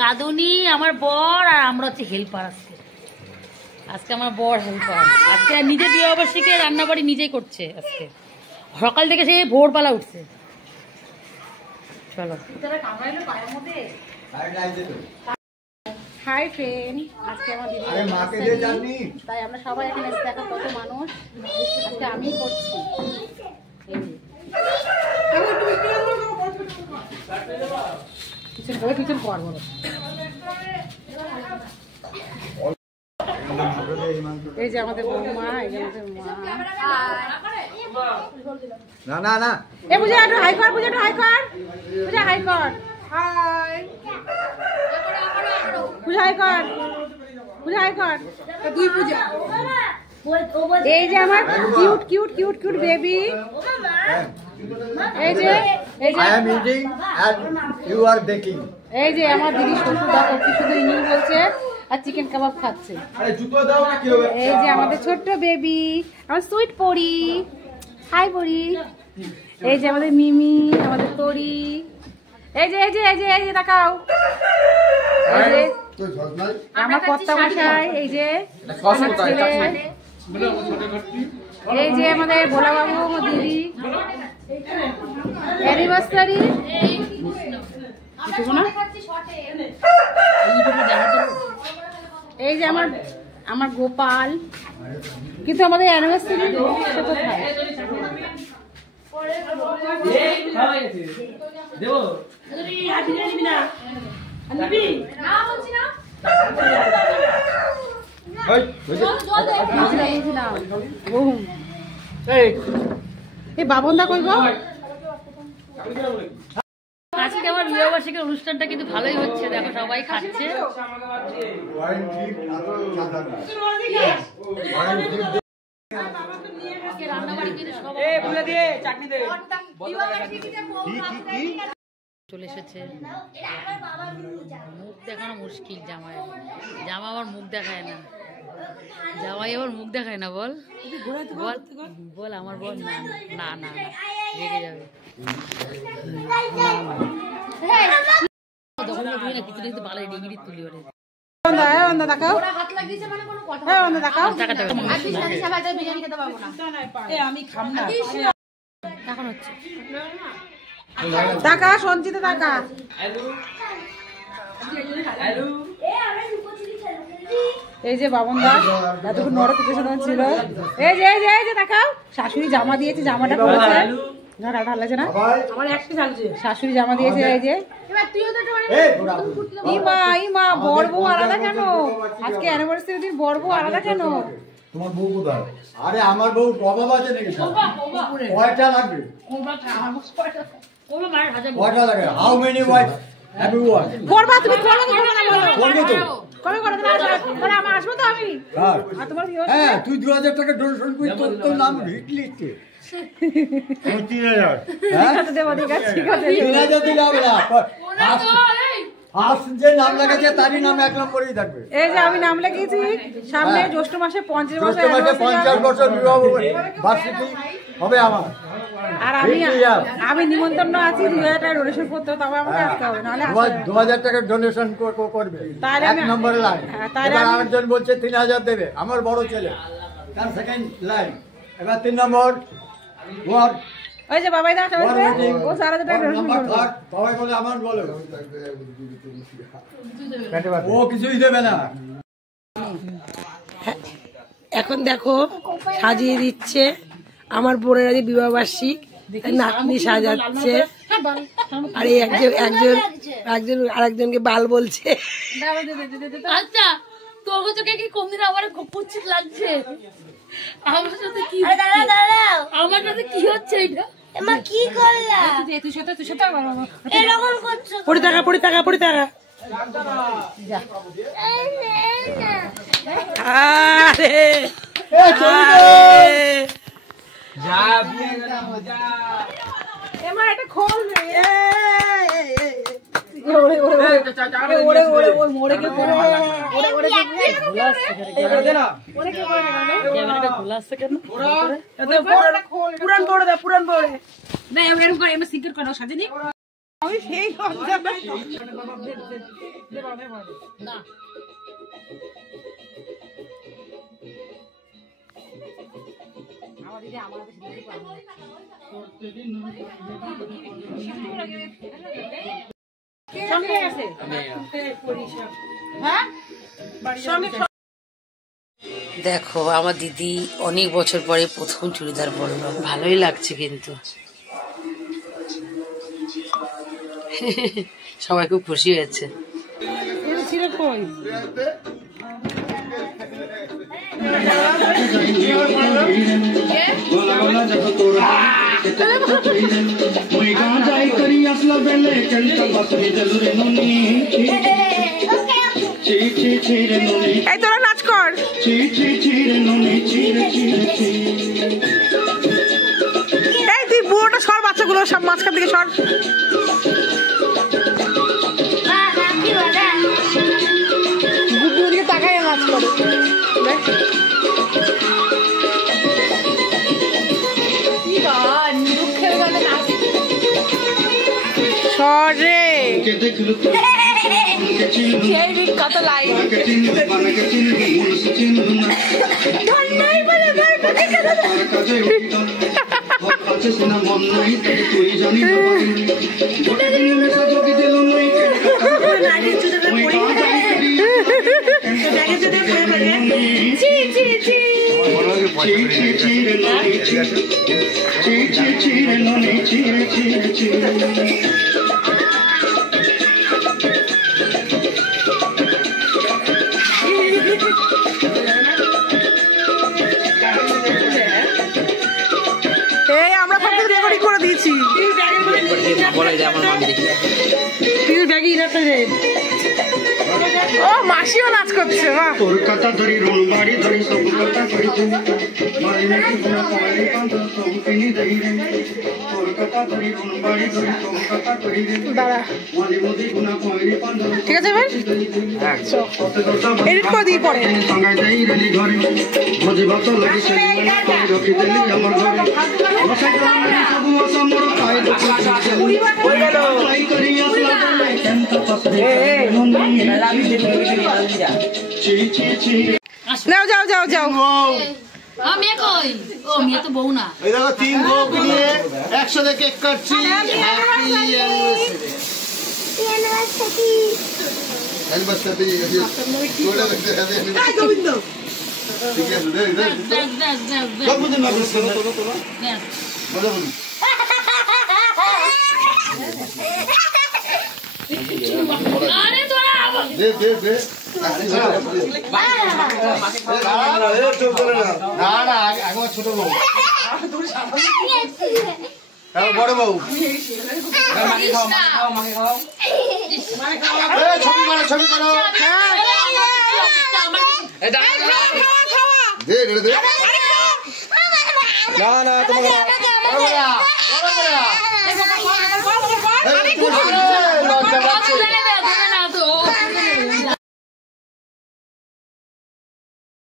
রাধুনি আমার বর আর আমরা হচ্ছে হেল্পার। আজকে আমার বর হেল্পার। আজকে নিজে দিয়ে অবশ্যই রান্না বাড়ি নিজেই করছে। আজকে সকাল থেকে সে ভোরবেলা উঠছে। চলো হাই ফ্রেন্ড, আজকে আমার দিদি তাই আমরা সবাই এখানে দেখো কত মানুষ। আজকে আমি করছি। পিছন পর বলো। এই যে আমাদের বৌমা, এই যে আমাদের মা। না না না, এ পূজা একটু হাই কর, পূজা একটু হাই কর, পূজা হাই কর, হাই পূজা হাই কর, পূজা হাই কর। তুই পূজা, এই যে আমার cute cute cute cute baby. এই যে I am eating and you are baking. এই যে আমার দিদি শ্বশুর দেখো কি শুধু ইংলিশ বলছে আর চিকেন কাবাব খাচ্ছে। আরে জুতো দাও না কি হবে। এই যে আমাদের ছোট্ট বেবি, আমার সুইট পরি। হাই পরি। এই যে আমাদের মিমি, আমাদের তরি। এই যে এই যে এই যে এই যে তাকাও। এই যে আমার কর্তা মশাই, এই যে আমার ছেলে, এই যে আমাদের ভোলা বাবু, আমার দিদি অ্যানিভার্সারি। এই যে আমার গোপাল, কিন্তু আমাদের অ্যানিভার্সারি কোথায়? এই বাবনদা কই গো? আজকে আমার বিবাহবার্ষিকীর অনুষ্ঠানটা কিন্তু ভালোই হচ্ছে। দেখো সবাই খাচ্ছে। চলে এসেছে। মুখ দেখানো মুশকিল জামাই। জামা আবার মুখ দেখায় না, জামাই আবার মুখ দেখায় না। বল বল বল আমার বল। না না না রেগে যাবে। টাকা সঞ্চিত টাকা। এই যে বাবন দা এতক্ষণ নরক কিছু ছিল। এই যে এই যে এই যে দেখাও, শাশুড়ি জামা দিয়েছে, জামাটা পরেছে। শাশুড়ি জামা দিয়েছে। এই যে ইমা বর বউ আলাদা কেন? আজকে অ্যানিভার্সারি দিন বর বউ আলাদা কেন? তোমার বউ কোথায়? আরে আমার বউ কবাব আছে নাকি? কয়টা লাগবে? কয়টা লাগে? How many wife have you won? করবা তুমি, করবে তো কবে করে করে আমার আসবো তো আমি। আর তোমার ভিউয়ার হ্যাঁ তুই 2000 টাকা ডোনেশন করি, তোর নাম হিট লিস্টে 3000। হ্যাঁ তো দেব, ঠিক আছে ঠিক আছে। 3000 দিলে হবে না। যে নাম লাগাচ্ছে তারই নাম 1 নম্বরেই থাকবে। এই যে আমি নাম লিখেছি, সামনে জ্যৈষ্ঠ মাসে 50 বছর বিবাহ বার্ষিকী হবে আমার। আর আমি নিমন্ত্রণ আছি 2000 টাকা ডোনেশন করতে, তবে আমাকে আসতে হবে, নাহলে 2000 টাকা ডোনেশন করবে। তাহলে 1 নম্বরে লাইন। এবার আরেকজন বলছে 3000 দেবে, আমার বড় ছেলে, তার সেকেন্ড লাইন। এবার 3 নম্বর ওয়ার্ড। ওই যে বাবাই দা আসবে, ও 4000 টাকা ডোনেশন করবে। বাবাই বলে আমার বলে ও কিছুই দেবে না। এখন দেখো সাজিয়ে দিচ্ছে আমার বোনের আজ বিবাহ বার্ষিক, নাতনি সাজাচ্ছে। আর এই একজন আরেকজনকে বাল বলছে। আচ্ছা তোর চোখে কি কম দিন আমার কুচিত লাগছে? আমার সাথে কি আমার সাথে কি হচ্ছে? এটা এমা কি করলা? তুই সাথে এরকম করছো? পড়ে থাকা আরে এমা এটা খোল রে। দেখো আমার দিদি অনেক বছর পরে প্রথম চুড়িদার পরলো, ভালোই লাগছে কিন্তু সবাই খুব খুশি হয়েছে। এই তোরা নাচ কর। এই তুই বুড়োটা সর, বাচ্চাগুলো সব মাঝখান থেকে সর। গুড্ডুর দিকে তাকায় নাচ করে। সরে কত লাইন আমরা সবকিছু রেকর্ডিং করে দিয়েছি। ও মাসিও নাচ করছে। ঠিক আছে এবার এডিট করে দিই পরে। যাও যাও যাও যাও। তিন ভোগ নিয়ে একসাথে কেক কাটছি। ছোট বউ বড় বউ ছবি করো ছবি করো। না না তোমার